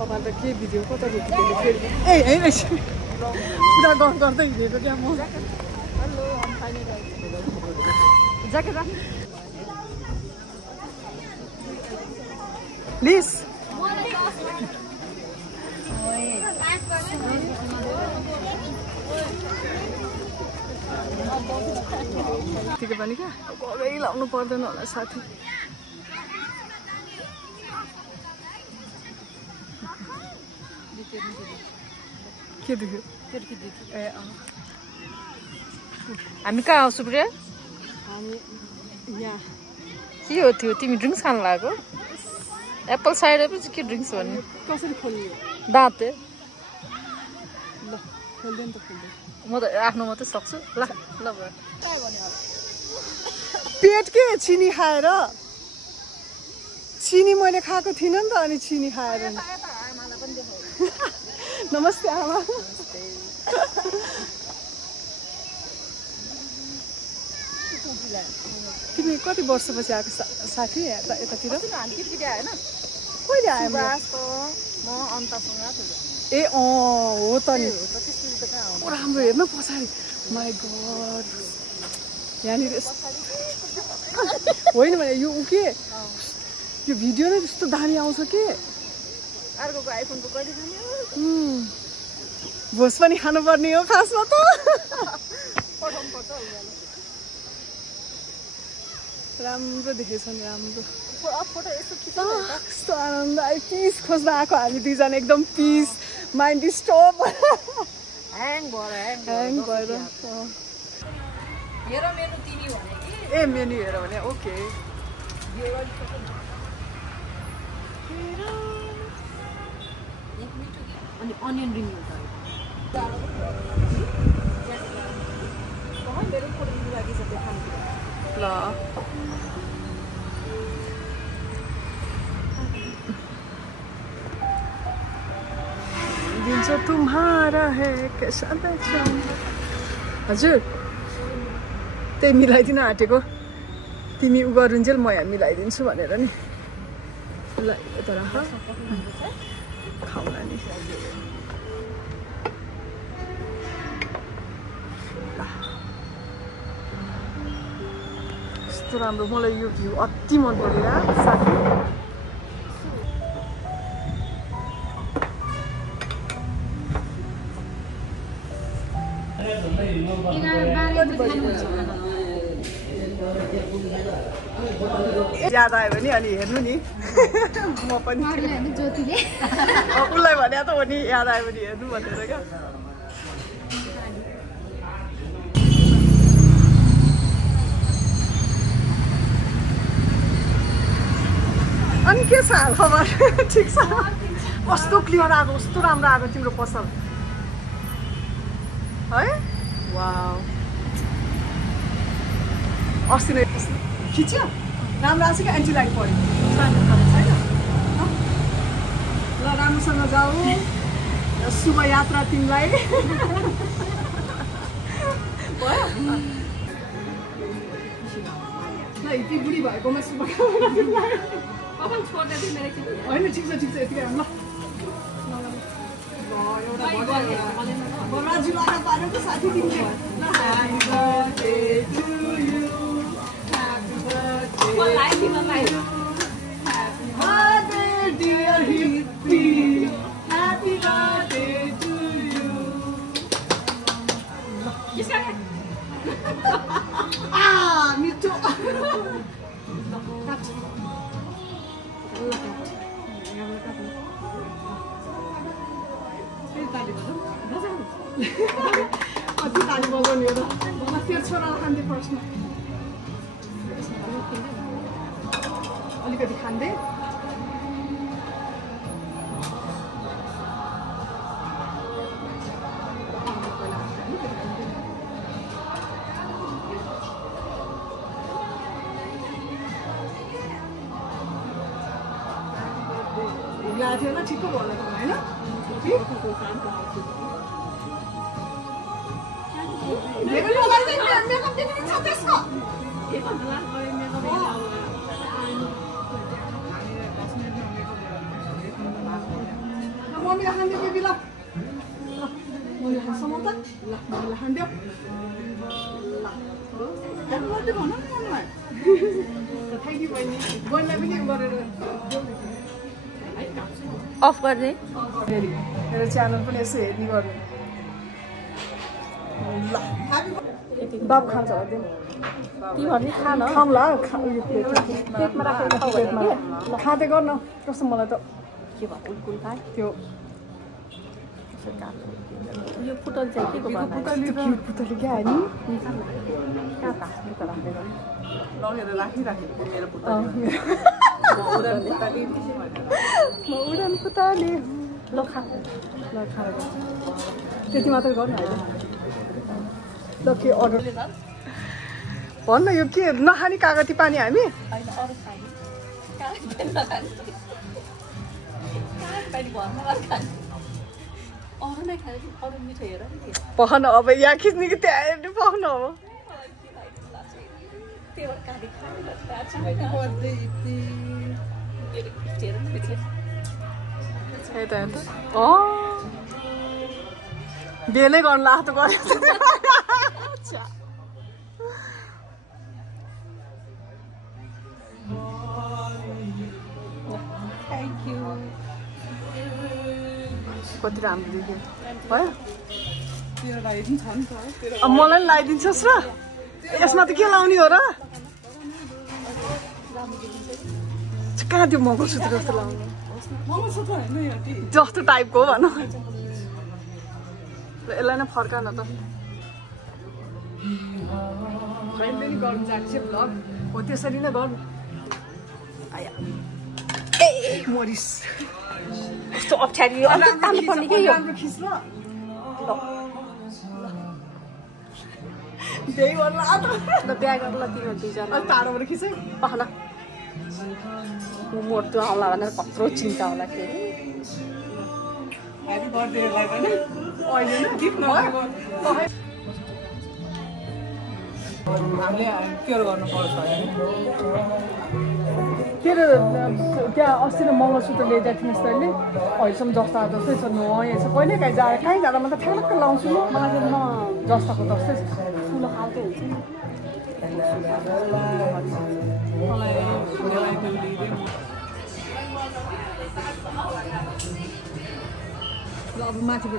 कपाल त के भिडियो कता रोकिदियो फेरि ए हैन पुरा गफ गर्दै हिँडेको क्या म हेलो हम फाइनल ज्याकेट राख्नु प्लिज ठिकै पनि क्या गरै लाउनु पर्दैन होला साथी के देख्यो ए हामी कहाँ आउँछु प्रिया हामी यहाँ के हो त्यो तिमी ड्रिङ्क्स खान लागेको एप्पल साइडर पछि के ड्रिङ्क्स भन्नु कसरी खोल्ने दाँते ल खोल्दैन त खोल्दैन म त आफ्नो मात्रै सक्छु ल ल पेट के चिनी खाएर चिनी मैले खाएको थिइनँ नि त अनि चिनी खाएर नमस्ते आमा तिमी कति वर्षपछि आएको साथी यतातिर कहिले आयो ए हो त नि राम्रो हेर्नु पछाडि माई गड यहाँनिर होइन भने यो उ के यो भिडियो नै त्यस्तो दामी आउँछ के अर्कोको आइफोनको कहिले खाने भोज पनि खानुपर्ने हो खासमा त राम्रो देखेछ नि राम्रो कस्तो आनन्द आयो पिस खोज्दा आएको हामी दुईजना एकदम पिस माइन्ड डिस्टर्ब ह्याङ भएर ए मेन्यु हेर भने ओके अनि अनियन रिङ ल दिन जो तुम्हारा है कैसा हजुर त्यही मिलाइदिन आँटेको तिमी उ गरुन्जेल म यहाँ मिलाइदिन्छु भनेर नि ल यता राख खाउला नि कस्तो राम्रो मलाई यो भ्यू अति मन पर्यो साथी याद आयो भने अनि हेर्नु नि म पनि उसलाई भने त हो नि याद आयो भने हेर्नु भनेर क्या अनि के छ हाल खबर ठिक छ कस्तो क्लियर आएको कस्तो राम्रो आएको तिम्रो पसल है वाउ अस्ति नै खिच्यो राम्रो आएको छ कि एन्टी लाइट पऱ्यो होइन ल राम्रोसँग जाऊ शुभ यात्रा तिमीलाई भयो ल यति बुढी भएकोमा शुभकामना तिमीलाई होइन ठिक छ यतिकै ल राजु लाएर पार्यो त साथी तिमीले मिठो कति ताली बजाउने हो त मलाई तेरो छोरालाई खाँदै प्रश्न अलिकति खाँदै थियो ना ठिक भयो होइन मम्मीलाई हान्दियो बेबी ल मम्मीलाई हान्सम्म त ल मम्मीलाई हान्दियो ल मात्रै भन न मम्मीलाई थ्याङ्क यू बहिनी बहिनीलाई पनि गरेर अफ गर्ने मेरो च्यानल पनि यसो हेर्ने गर्नु ल बाब खान्छ होला तिमीहरूले खान खाऊँ ल उयो पेटमा राखेर खाऊ पेटमा खाँदै गर्न कस्तो मलाई त के भयो कुलकुल खाए त्यो यो पुतल चाहिँ के को पुतली क्या नि कहाँ काट्नु त राखेर लगेर राखिराखेको मेरो उडान पुतली ल खा ल खाएर त्यति मात्रै गर्नु होइन ल के अर्डर भन्न यो के नखाने कागती पानी हामी पहन अब यहाँ खिच्ने कि त्यहाँ पाउनु अब बेलै गर्नु लाग्थ्यो गरेको थ्याङ्क यू कति राम्रो देख्यो भयो तेरो लागि पनि छ नि त अब मलाई लगाइदिन्छस् र यसमा त के लाउने हो र कहाँ त्यो मङ्गलसूत्र जस्तो लाउने मङ्गलसूत्र होइन यो जस्तो टाइपको हो भन यसलाई नै फर्का न त मैले नि गर्नु जान्छ भ्लग हो त्यसरी नै गर्नु आया ए मरिस कस्तो अप्ठ्यारो तान्नु पर्ने के यो राम्रो खिच ल त्यही गर्नु ल बिहा गर्नु तिमीहरू दुईजना टाढोबाट खिच है पहन मोटो आउला भनेर कत्रो चिन्ता होला के अरे ह्यापी बर्थडेलाई पनि अहिले नै गिफ्ट नगरेको हामीले केयर गर्नुपर्छ के अरे त्यहाँ अस्ति नै मङ्गलसूत्र ल्याइदिएको थिइस् तैँले अहिलेसम्म जस्ता जस्तै छ नयाँ छ कहिले कहीँ जाँदा म त ठ्याक्क लाउँछु नि मलाई चाहिँ जस्ताको जस्तै छ ठुलो खालको हुन्छ नि मलाई त्यो अब माथिबाट